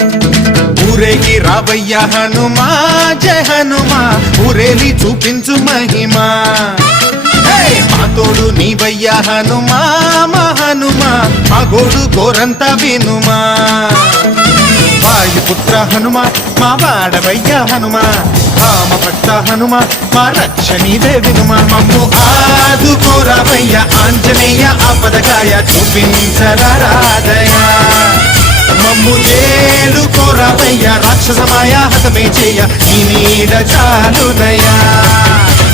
ఊరేగి రావయ్య హనుమా జయ హనుమా ఊరేలి చూపించు మహిమా మా తోడు నీవయ్య హనుమా మా హనుమా మా గోడు గోరంత వినుమా వాయుపుత్ర హనుమా మా వాడవయ్య హనుమా రామ భక్త హనుమా మా రక్షణీదే వినుమా మమ్ము ఆదుకోరావయ్య ఆంజనేయ ఆపదకాయ చూపించరాదయా మమ్ము ఏలు కోరావయ్య రాక్షసమాయ హతమే చేయ నీ నీడ చాలునయా